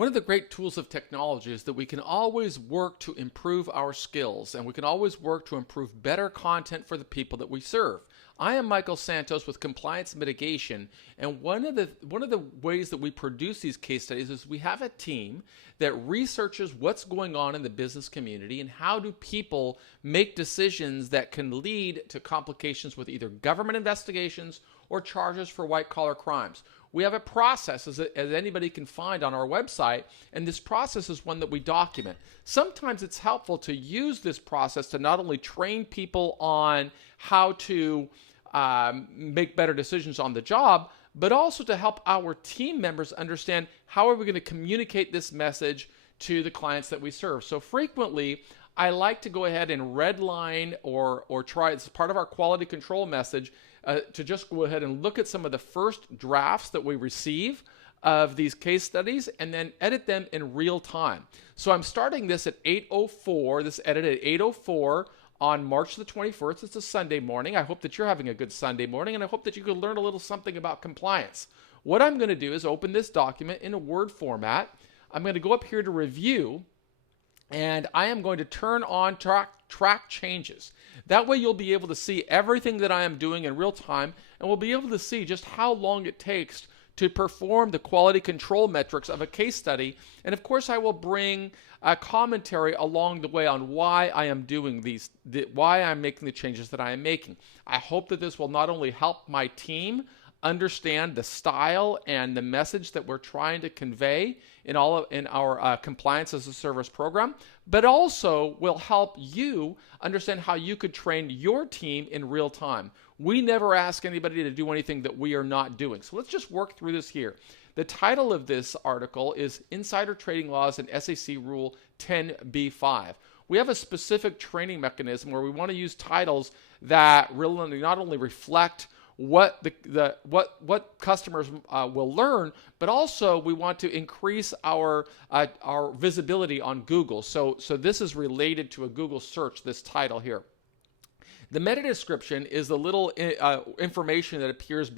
One of the great tools of technology is that we can always work to improve our skills, and we can always work to improve better content for the people that we serve. I am Michael Santos with Compliance Mitigation, and one of the ways that we produce these case studies is we have a team that researches what's going on in the business community and how do people make decisions that can lead to complications with either government investigations or charges for white-collar crimes. We have a process, as anybody can find on our website, and this process is one that we document. Sometimes it's helpful to use this process to not only train people on how to make better decisions on the job, but also to help our team members understand how are we going to communicate this message to the clients that we serve. So frequently, I like to go ahead and redline or try, as part of our quality control message, to just go ahead and look at some of the first drafts that we receive of these case studies and then edit them in real time. So I'm starting this at 8:04, this edit at 8:04 on March the 21st. It's a Sunday morning. I hope that you're having a good Sunday morning, and I hope that you can learn a little something about compliance. What I'm going to do is open this document in a Word format. I'm going to go up here to review, and I am going to turn on track changes. That way you'll be able to see everything that I am doing in real time, and we'll be able to see just how long it takes to perform the quality control metrics of a case study. And of course, I will bring a commentary along the way on why I am doing why I'm making the changes that I am making. I hope that this will not only help my team understand the style and the message that we're trying to convey in our compliance as a service program, but also will help you understand how you could train your team in real time. We never ask anybody to do anything that we are not doing. So let's just work through this here. The title of this article is Insider Trading Laws and SEC Rule 10b-5. We have a specific training mechanism where we want to use titles that really not only reflect what customers will learn, but also we want to increase our visibility on Google. So this is related to a Google search, this title here. The meta description is the little information that appears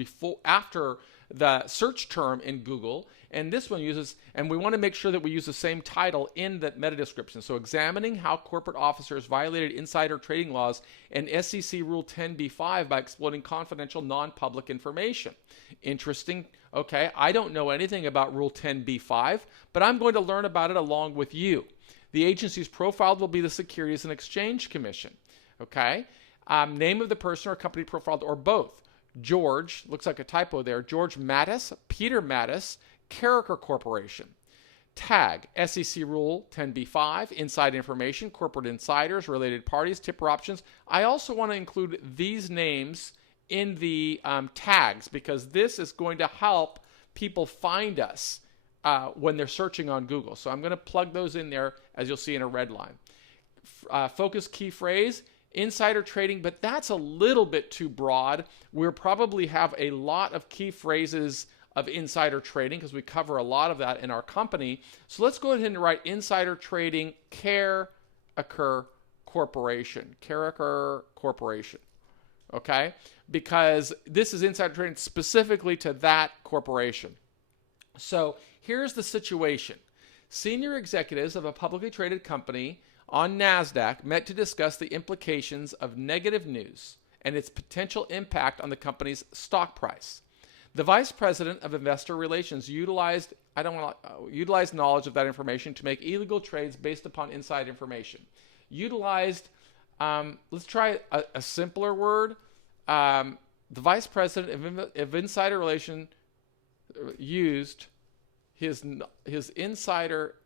after the search term in Google, and this one uses, and we want to make sure that we use the same title in that meta description. So examining how corporate officers violated insider trading laws and SEC Rule 10b-5 by exploiting confidential non-public information. Interesting. Okay, I don't know anything about Rule 10b-5, but I'm going to learn about it along with you. The agency's profiled will be the Securities and Exchange Commission. Okay, name of the person or company profiled or both. George, looks like a typo there, George Matus, Peter Matus, Carreker Corporation. Tag, SEC Rule 10b-5, inside information, corporate insiders, related parties, tipper options. I also want to include these names in the tags because this is going to help people find us when they're searching on Google. So I'm going to plug those in there, as you'll see in a red line. Focus key phrase, insider trading, but that's a little bit too broad. We'll probably have a lot of key phrases of insider trading because we cover a lot of that in our company. So let's go ahead and write insider trading, Carreker Corporation. Carreker Corporation. Okay? Because this is insider trading specifically to that corporation. So here's the situation. Senior executives of a publicly traded company on NASDAQ met to discuss the implications of negative news and its potential impact on the company's stock price. The vice president of investor relations utilized knowledge of that information to make illegal trades based upon inside information. Let's try a simpler word. The vice president of insider relations used his insider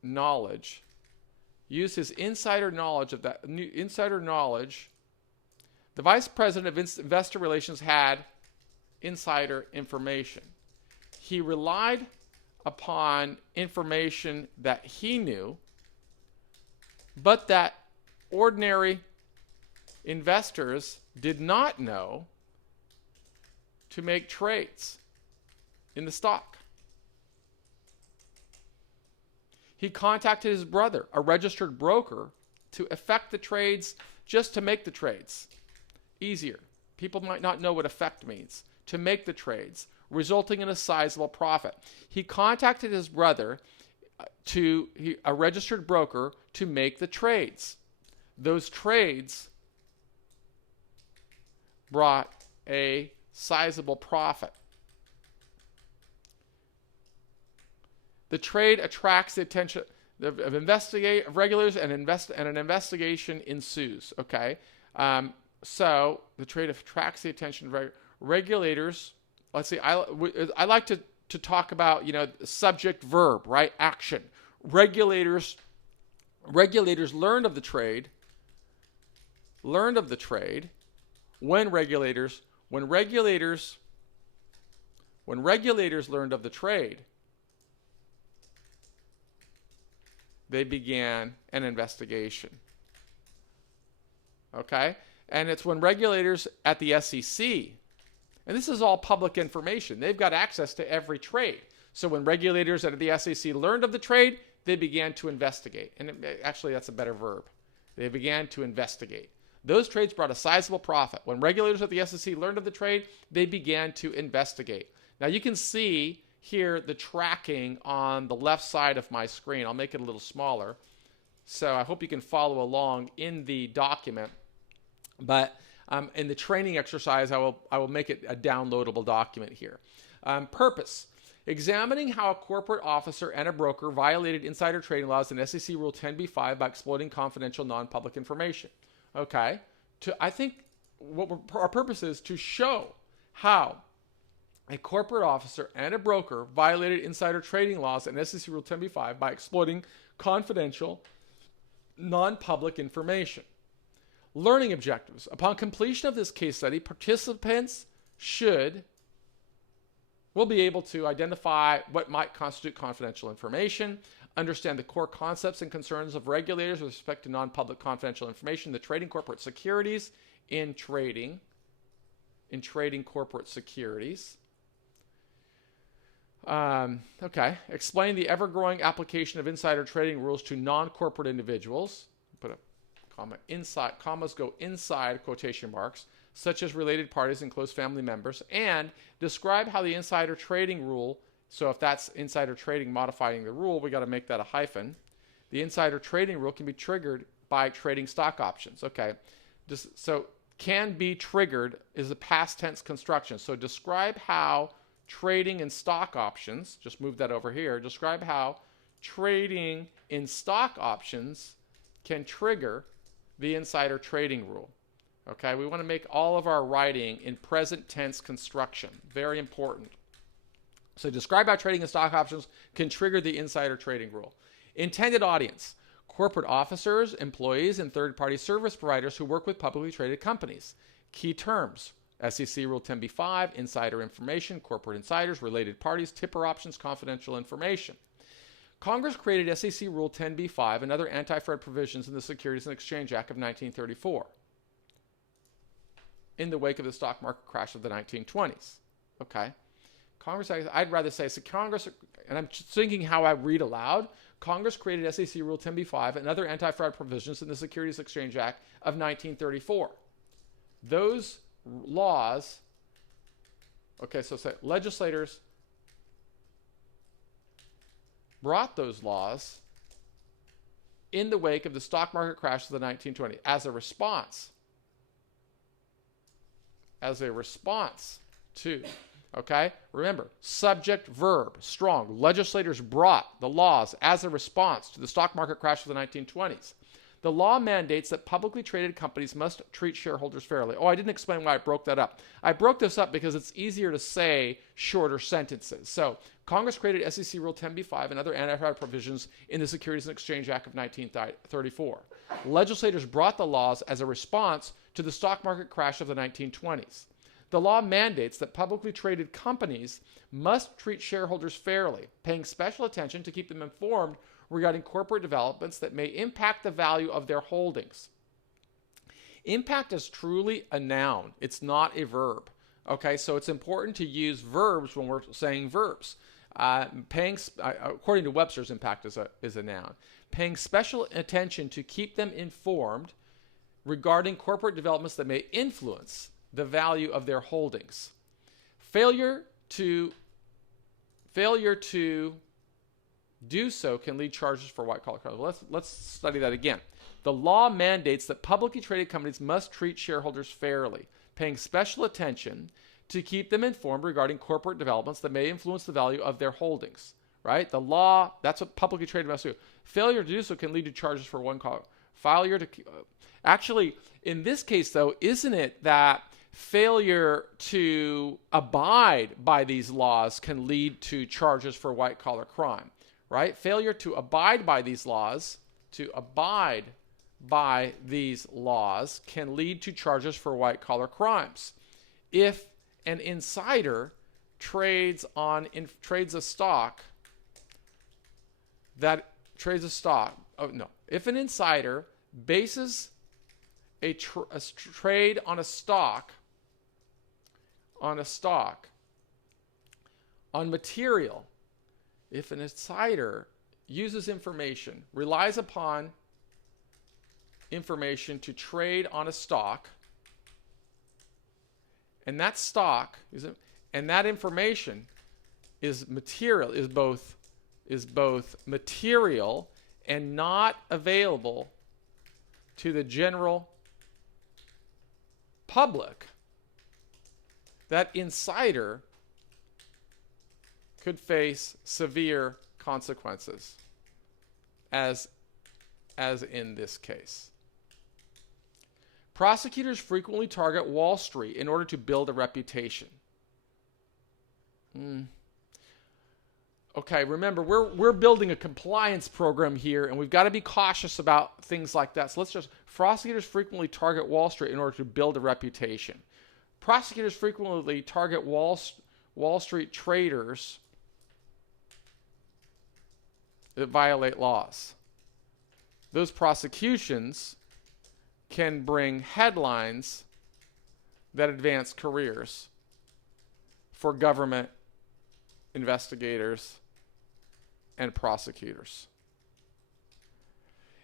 knowledge. Use his insider knowledge of that insider knowledge. The vice president of investor relations had insider information. He relied upon information that he knew, but that ordinary investors did not know to make trades in the stock. He contacted his brother, a registered broker, to effect the trades just to make the trades easier. People might not know what effect means. To make the trades, resulting in a sizable profit. He contacted his brother a registered broker to make the trades. Those trades brought a sizable profit. The trade attracts the attention of regulators, and an investigation ensues. Okay, so the trade attracts the attention of regulators. Let's see. I like to talk about subject verb, right? Action. Regulators learned of the trade. When regulators learned of the trade, they began an investigation. Okay? And it's when regulators at the SEC, and this is all public information, they've got access to every trade. So when regulators at the SEC learned of the trade, they began to investigate. And actually, that's a better verb. They began to investigate. Those trades brought a sizable profit. When regulators at the SEC learned of the trade, they began to investigate. Now you can see here the tracking on the left side of my screen. I'll make it a little smaller. So I hope you can follow along in the document. But in the training exercise, I will make it a downloadable document here. Purpose. Examining how a corporate officer and a broker violated insider trading laws and SEC Rule 10b-5 by exploiting confidential non-public information. Okay? I think our purpose is to show how a corporate officer and a broker violated insider trading laws and SEC Rule 10b-5 by exploiting confidential non-public information. Learning objectives. Upon completion of this case study, participants will be able to identify what might constitute confidential information, understand the core concepts and concerns of regulators with respect to non-public confidential information, the trading corporate securities in trading corporate securities. Okay. Explain the ever-growing application of insider trading rules to non-corporate individuals. Put a comma inside. Commas go inside quotation marks, such as related parties and close family members, and describe how the insider trading rule, so if that's insider trading modifying the rule, we got to make that a hyphen. The insider trading rule can be triggered by trading stock options. Okay. So can be triggered is a past tense construction. So describe how trading in stock options, just move that over here, describe how trading in stock options can trigger the insider trading rule. Okay, we want to make all of our writing in present tense construction. Very important. So describe how trading in stock options can trigger the insider trading rule. Intended audience: corporate officers, employees, and third-party service providers who work with publicly traded companies. Key terms: SEC Rule 10b-5, insider information, corporate insiders, related parties, tipper options, confidential information. Congress created SEC Rule 10b-5 and other anti-fraud provisions in the Securities and Exchange Act of 1934 in the wake of the stock market crash of the 1920s. Okay. Congress, I'd rather say, so Congress, and I'm thinking how I read aloud, Congress created SEC Rule 10b-5 and other anti-fraud provisions in the Securities Exchange Act of 1934. Those laws, okay, so say legislators brought those laws in the wake of the stock market crash of the 1920s as a response to, okay? Remember, subject, verb, strong. Legislators brought the laws as a response to the stock market crash of the 1920s. The law mandates that publicly traded companies must treat shareholders fairly. Oh, I didn't explain why I broke that up. I broke this up because it's easier to say shorter sentences. So, Congress created SEC Rule 10b-5 and other anti-fraud provisions in the Securities and Exchange Act of 1934. Legislators brought the laws as a response to the stock market crash of the 1920s. The law mandates that publicly traded companies must treat shareholders fairly, paying special attention to keep them informed regarding corporate developments that may impact the value of their holdings. Impact is truly a noun. It's not a verb. Okay, so it's important to use verbs when we're saying verbs. According to Webster's, impact is a noun. Paying special attention to keep them informed regarding corporate developments that may influence the value of their holdings. Failure to do so can lead charges for white-collar crimes. Well, let's study that again. The law mandates that publicly traded companies must treat shareholders fairly, paying special attention to keep them informed regarding corporate developments that may influence the value of their holdings. Right? The law, that's what publicly traded must do. Failure to do so can lead to charges for one-collar. Failure to... Actually, in this case, though, isn't it that failure to abide by these laws can lead to charges for white-collar crime? Right? Failure to abide by these laws, can lead to charges for white-collar crimes. If an insider trades a stock, if an insider bases a trade on a stock on material, if an insider uses information, relies upon information to trade on a stock, and that information is material, is both material and not available to the general public, that insider could face severe consequences, as in this case. Prosecutors frequently target Wall Street in order to build a reputation. Okay, remember, we're building a compliance program here, and we've got to be cautious about things like that. So prosecutors frequently target Wall Street in order to build a reputation. Prosecutors frequently target Wall Street traders that violate laws. Those prosecutions can bring headlines that advance careers for government investigators and prosecutors.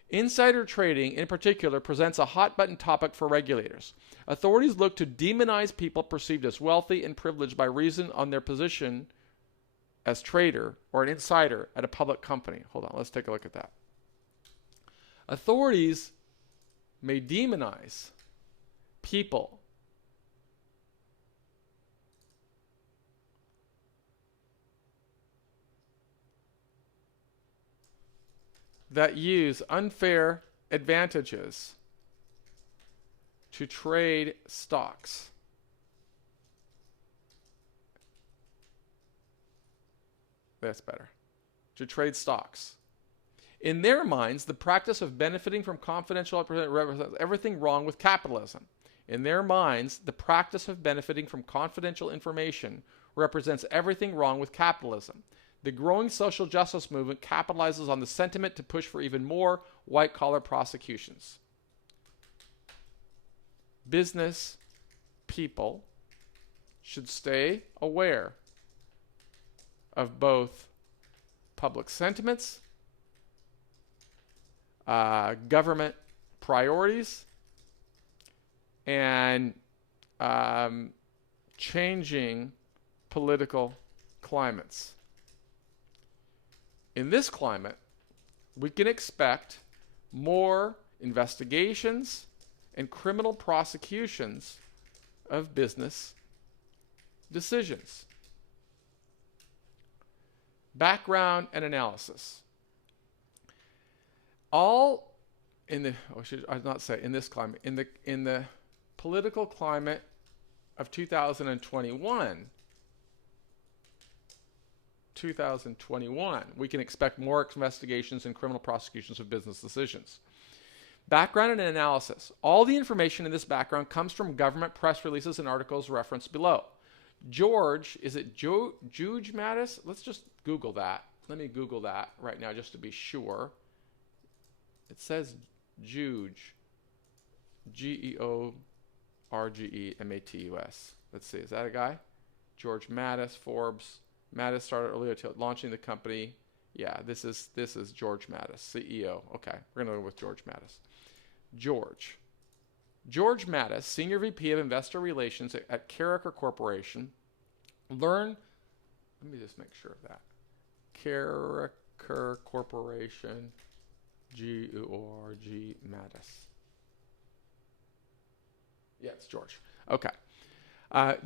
Insider trading, in particular, presents a hot-button topic for regulators. Authorities look to demonize people perceived as wealthy and privileged by reason on their position as trader or an insider at a public company. Hold on, let's take a look at that. Authorities may demonize people that use unfair advantages to trade stocks. That's better. To trade stocks. In their minds, the practice of benefiting from confidential represents everything wrong with capitalism. In their minds, the practice of benefiting from confidential information represents everything wrong with capitalism. The growing social justice movement capitalizes on the sentiment to push for even more white-collar prosecutions. Business people should stay aware of both public sentiments, government priorities, and changing political climates. In this climate, we can expect more investigations and criminal prosecutions of business decisions. Background and analysis. In this climate, in the political climate of 2021, we can expect more investigations and criminal prosecutions of business decisions. Background and analysis. All the information in this background comes from government press releases and articles referenced below. George, is it George Matus? Let's just Google that. Let me Google that right now just to be sure. It says George, Georgematus. Let's see, is that a guy? George Matus, Forbes. Matus started earlier launching the company. Yeah, this is George Matus, CEO. Okay, we're going to go with George Matus. George Matus, Senior VP of Investor Relations at Carreker Corporation. Let me just make sure of that. Carreker Corporation, George Matus. Yeah, it's George. Okay.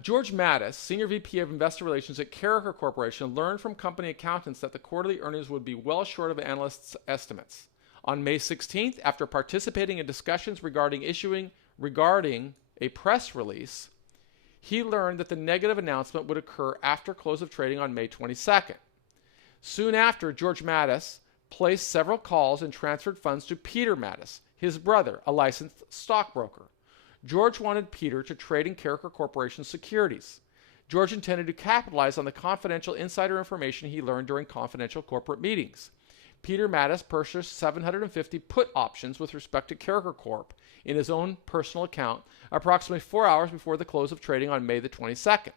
George Matus, Senior VP of Investor Relations at Carreker Corporation, learned from company accountants that the quarterly earnings would be well short of analysts' estimates. On May 16th, after participating in discussions regarding a press release, he learned that the negative announcement would occur after close of trading on May 22nd. Soon after, George Matus placed several calls and transferred funds to Peter Matus, his brother, a licensed stockbroker. George wanted Peter to trade in Carreker Corporation securities. George intended to capitalize on the confidential insider information he learned during confidential corporate meetings. Peter Matus purchased 750 put options with respect to Carreker Corp in his own personal account approximately 4 hours before the close of trading on May the 22nd.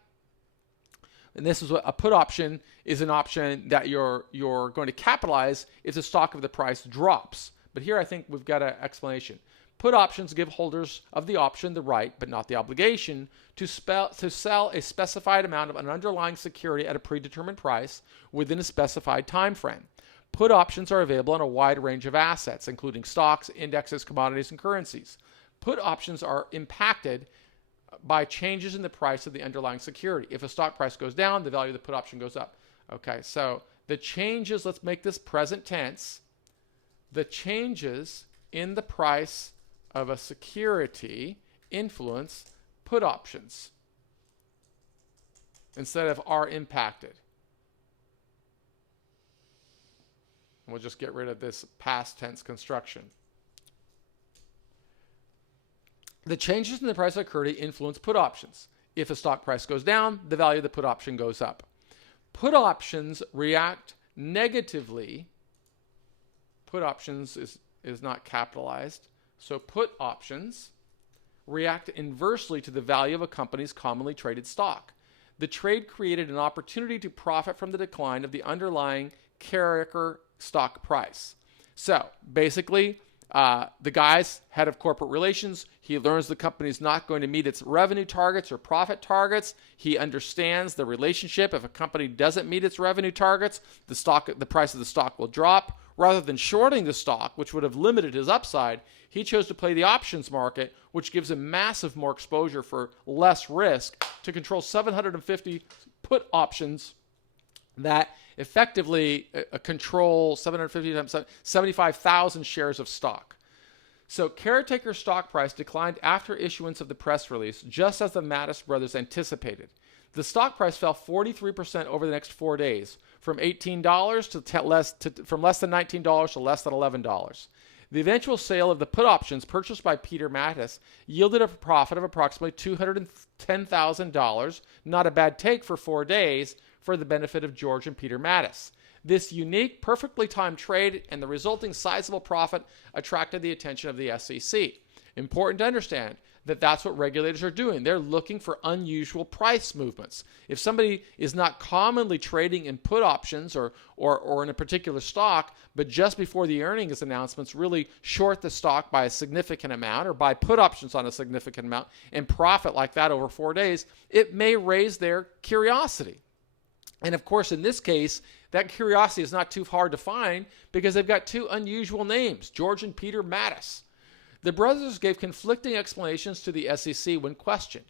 And this is what a put option is, an option that you're going to capitalize if the stock of the price drops. But here I think we've got an explanation. Put options give holders of the option the right, but not the obligation, to sell a specified amount of an underlying security at a predetermined price within a specified time frame. Put options are available on a wide range of assets, including stocks, indexes, commodities, and currencies. Put options are impacted by changes in the price of the underlying security. If a stock price goes down, the value of the put option goes up. Okay, so the changes, let's make this present tense, the changes in the price of a security influence put options instead of are impacted. We'll just get rid of this past tense construction. The changes in the price of security influence put options. If a stock price goes down, the value of the put option goes up. Put options react negatively. Put options is not capitalized. So put options react inversely to the value of a company's commonly traded stock. The trade created an opportunity to profit from the decline of the underlying Carreker stock price. So basically, the guy's head of corporate relations, he learns the company's not going to meet its revenue targets or profit targets. He understands the relationship. If a company doesn't meet its revenue targets, the price of the stock will drop. Rather than shorting the stock, which would have limited his upside, he chose to play the options market, which gives him massive more exposure for less risk, to control 750 put options that effectively control 750 times 75,000 shares of stock. So Caretaker's stock price declined after issuance of the press release, just as the Matus brothers anticipated. The stock price fell 43% over the next 4 days, from $18 from less than $19 to less than $11. The eventual sale of the put options purchased by Peter Matus yielded a profit of approximately $210,000, not a bad take for 4 days, for the benefit of George and Peter Matus. This unique, perfectly timed trade and the resulting sizable profit attracted the attention of the SEC. Important to understand that that's what regulators are doing. They're looking for unusual price movements. If somebody is not commonly trading in put options or in a particular stock, but just before the earnings announcements really short the stock by a significant amount or buy put options on a significant amount and profit like that over 4 days, it may raise their curiosity. And of course, in this case, that curiosity is not too hard to find because they've got two unusual names, George and Peter Matus. The brothers gave conflicting explanations to the SEC when questioned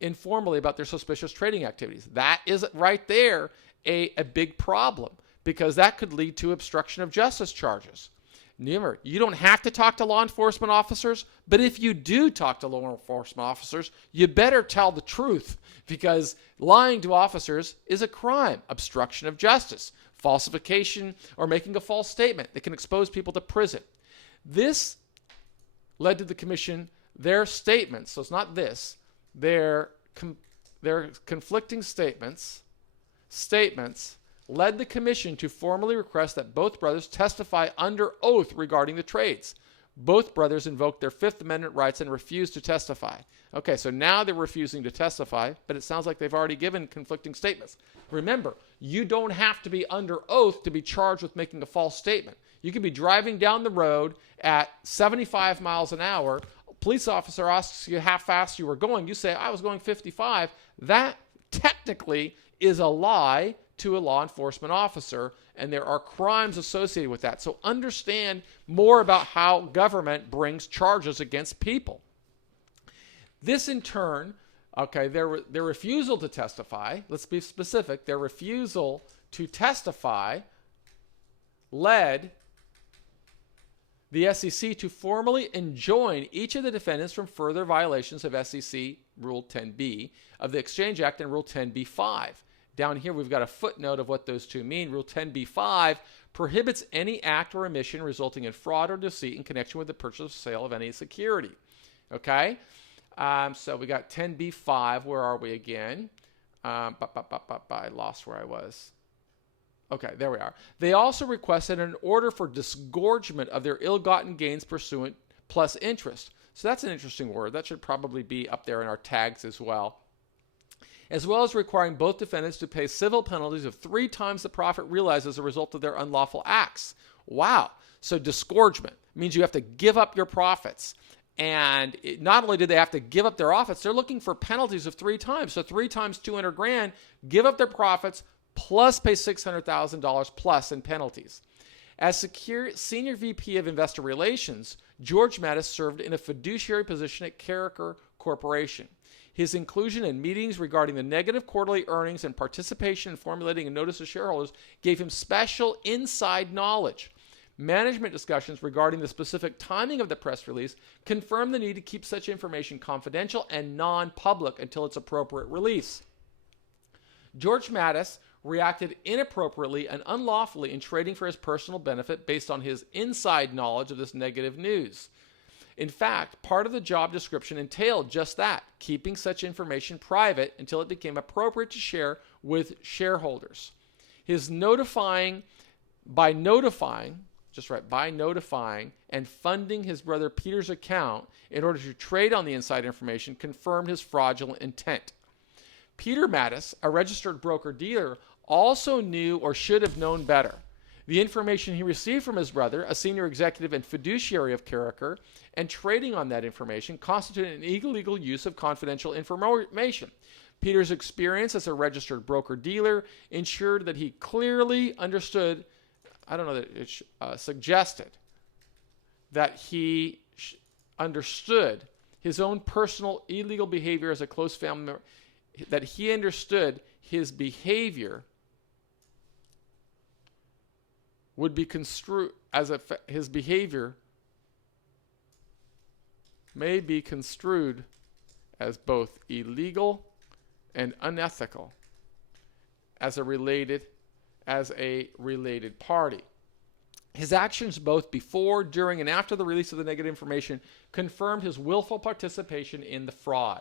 informally about their suspicious trading activities. That is right there a big problem because that could lead to obstruction of justice charges. Remember, you don't have to talk to law enforcement officers, but if you do talk to law enforcement officers, you better tell the truth because lying to officers is a crime. Obstruction of justice, falsification, or making a false statement that can expose people to prison. This led to the commission, their statements, so it's not this, their conflicting statements led the commission to formally request that both brothers testify under oath regarding the trades. Both brothers invoked their Fifth Amendment rights and refused to testify. Okay, so now they're refusing to testify, but it sounds like they've already given conflicting statements. Remember, you don't have to be under oath to be charged with making a false statement. You can be driving down the road at 75 miles an hour. A police officer asks you how fast you were going. You say, I was going 55. That technically is a lie to a law enforcement officer, and there are crimes associated with that. So understand more about how government brings charges against people. This in turn, okay, their refusal to testify, let's be specific, their refusal to testify led the SEC to formally enjoin each of the defendants from further violations of SEC Rule 10b of the Exchange Act and Rule 10b-5. Down here, we've got a footnote of what those two mean. Rule 10b-5 prohibits any act or omission resulting in fraud or deceit in connection with the purchase or sale of any security. Okay? So we got 10b-5. Where are we again? I lost where I was. Okay, there we are. They also requested an order for disgorgement of their ill-gotten gains pursuant plus interest. So that's an interesting word. That should probably be up there in our tags as well as requiring both defendants to pay civil penalties of 3 times the profit realized as a result of their unlawful acts. Wow. So disgorgement means you have to give up your profits. And not only do they have to give up their profits, they're looking for penalties of 3 times. So 3 times 200 grand, give up their profits, plus pay $600,000 plus in penalties. As Senior VP of Investor Relations, George Matus served in a fiduciary position at Carreker Corporation. His inclusion in meetings regarding the negative quarterly earnings and participation in formulating a notice to shareholders gave him special inside knowledge. Management discussions regarding the specific timing of the press release confirmed the need to keep such information confidential and non-public until its appropriate release. George Matus reacted inappropriately and unlawfully in trading for his personal benefit based on his inside knowledge of this negative news. In fact, part of the job description entailed just that, keeping such information private until it became appropriate to share with shareholders. His by notifying and funding his brother Peter's account in order to trade on the inside information confirmed his fraudulent intent. Peter Matus, a registered broker-dealer, also knew or should have known better. The information he received from his brother, a senior executive and fiduciary of Carreker, and trading on that information constituted an illegal use of confidential information. Peter's experience as a registered broker-dealer ensured that he clearly understood, suggested that he understood his own personal illegal behavior as a close family member, that he understood his behavior would be construed as his behavior may be construed as both illegal and unethical as a related party. His actions both before, during, and after the release of the negative information confirmed his willful participation in the fraud.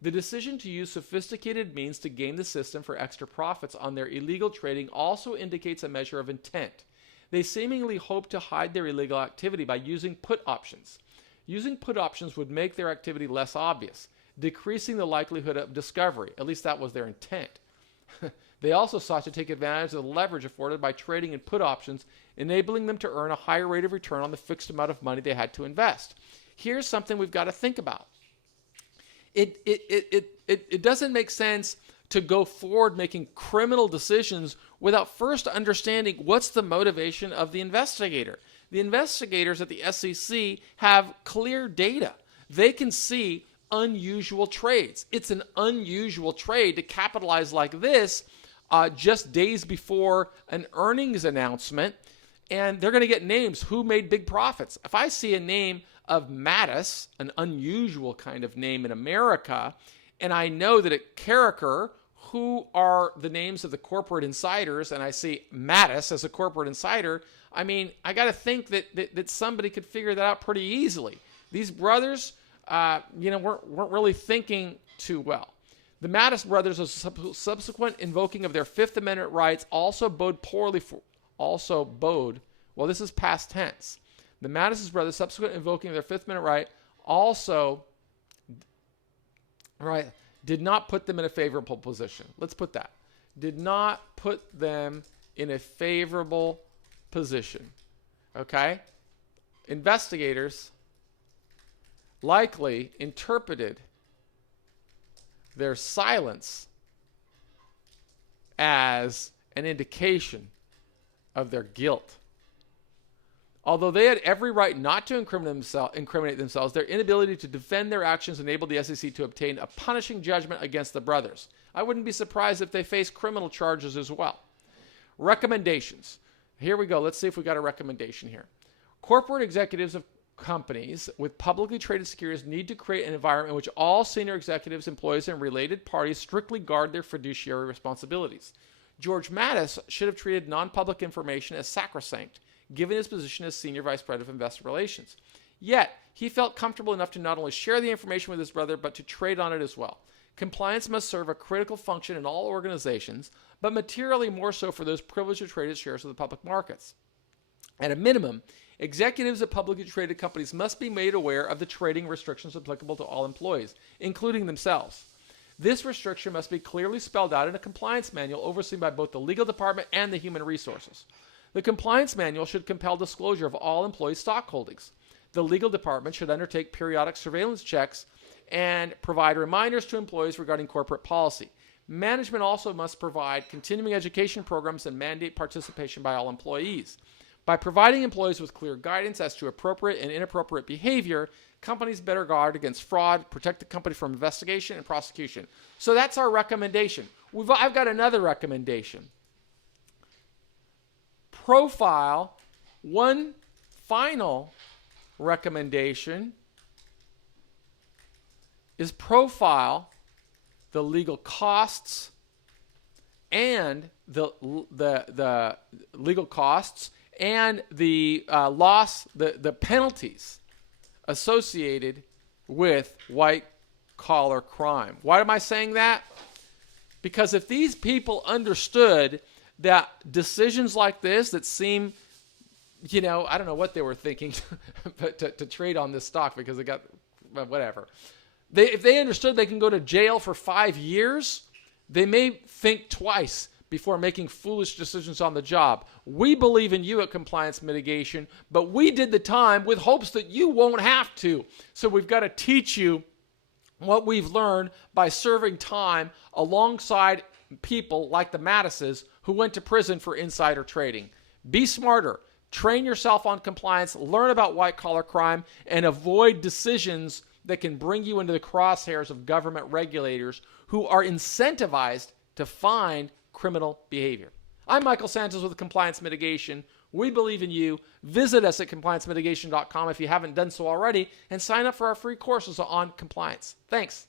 The decision to use sophisticated means to game the system for extra profits on their illegal trading also indicates a measure of intent. They seemingly hope to hide their illegal activity by using put options. Using put options would make their activity less obvious, decreasing the likelihood of discovery. At least that was their intent. They also sought to take advantage of the leverage afforded by trading in put options, enabling them to earn a higher rate of return on the fixed amount of money they had to invest. Here's something we've got to think about. It doesn't make sense to go forward making criminal decisions without first understanding what's the motivation of the investigator. The investigators at the SEC have clear data. They can see unusual trades. It's an unusual trade to capitalize like this just days before an earnings announcement, and they're going to get names who made big profits. If I see a name of Matus, an unusual kind of name in America, and I know that at Carreker, who are the names of the corporate insiders, and I see Matus as a corporate insider, I mean, I got to think that somebody could figure that out pretty easily. These brothers, weren't really thinking too well. The Matus brothers' subsequent invoking of their Fifth Amendment rights also bode poorly for, well, this is past tense. The Matus brothers' subsequent invoking of their Fifth Amendment right also, did not put them in a favorable position. Let's put that. Did not put them in a favorable position. Okay? Investigators likely interpreted their silence as an indication of their guilt. Although they had every right not to incriminate themselves, their inability to defend their actions enabled the SEC to obtain a punishing judgment against the brothers. I wouldn't be surprised if they face criminal charges as well. Recommendations. Here we go. Let's see if we got a recommendation here. Corporate executives of companies with publicly traded securities need to create an environment in which all senior executives, employees, and related parties strictly guard their fiduciary responsibilities. George Matus should have treated non-public information as sacrosanct, given his position as Senior Vice President of Investor Relations. Yet, he felt comfortable enough to not only share the information with his brother, but to trade on it as well. Compliance must serve a critical function in all organizations, but materially more so for those privileged to trade as shares of the public markets. At a minimum, executives of publicly traded companies must be made aware of the trading restrictions applicable to all employees, including themselves. This restriction must be clearly spelled out in a compliance manual overseen by both the legal department and the human resources. The compliance manual should compel disclosure of all employee stock holdings. The legal department should undertake periodic surveillance checks and provide reminders to employees regarding corporate policy. Management also must provide continuing education programs and mandate participation by all employees. By providing employees with clear guidance as to appropriate and inappropriate behavior, companies better guard against fraud, protect the company from investigation and prosecution. So that's our recommendation. I've got another recommendation. Profile, one final recommendation is profile the legal costs and the legal costs and the the penalties associated with white-collar crime. Why am I saying that? Because if these people understood that decisions like this that seem, I don't know what they were thinking but to trade on this stock because they got, whatever. If they understood they can go to jail for 5 years, they may think twice before making foolish decisions on the job. We believe in you at Compliance Mitigation, but we did the time with hopes that you won't have to. So we've got to teach you what we've learned by serving time alongside people like the Matuses who went to prison for insider trading. Be smarter. Train yourself on compliance, learn about white-collar crime, and avoid decisions that can bring you into the crosshairs of government regulators who are incentivized to find criminal behavior. I'm Michael Santos with Compliance Mitigation. We believe in you. Visit us at compliancemitigation.com if you haven't done so already, and sign up for our free courses on compliance. Thanks.